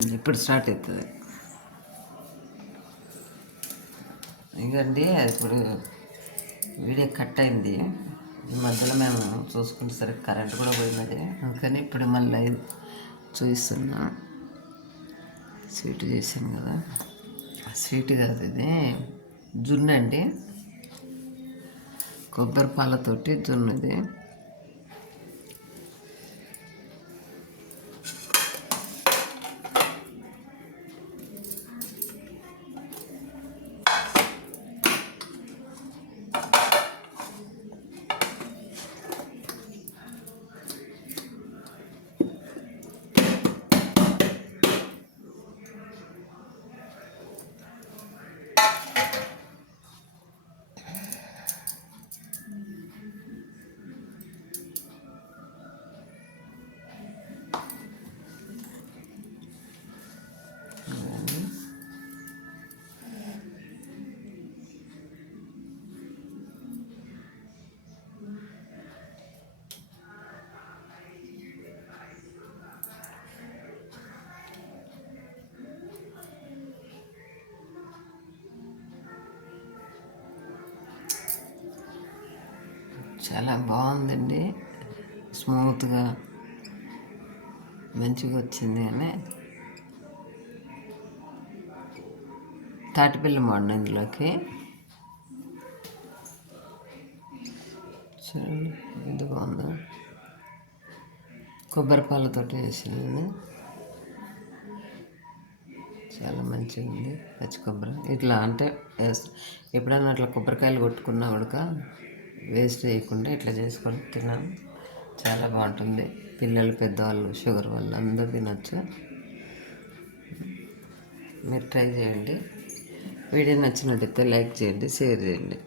ఇప్పుడు స్టార్ట్ అవుతుంది ఇంకండి. ఇప్పుడు వీడియో కట్ అయింది. ఈ మధ్యలో మేము చూసుకుంటే సరే కరెంట్ కూడా పోయినది. అందుకని ఇప్పుడు మళ్ళీ చూపిస్తున్నా. స్వీట్ చేసాను కదా, స్వీట్ కాదు ఇది జున్ను అండి. కొబ్బరి పాలతోటి జున్నుది. చాలా బాగుందండి. స్మూత్గా మంచిగా వచ్చింది. అని తాటిపల్లి మోడల్ ఇందులోకి చూడండి ఎంత బాగుందో. కొబ్బరి పాలతోటి వేసింది. చాలా మంచిగా ఉంది. పచ్చి కొబ్బరి ఇట్లా అంటే ఎప్పుడైనా అట్లా కొబ్బరికాయలు కొట్టుకున్నా కూడా వేస్ట్ చేయకుండా ఇట్లా చేసుకొని తిన్నాను. చాలా బాగుంటుంది. పిల్లలు, పెద్దవాళ్ళు, షుగర్ వాళ్ళు అందరూ తినచ్చు. మీరు ట్రై చేయండి. వీడియో నచ్చినట్టయితే లైక్ చేయండి, షేర్ చేయండి.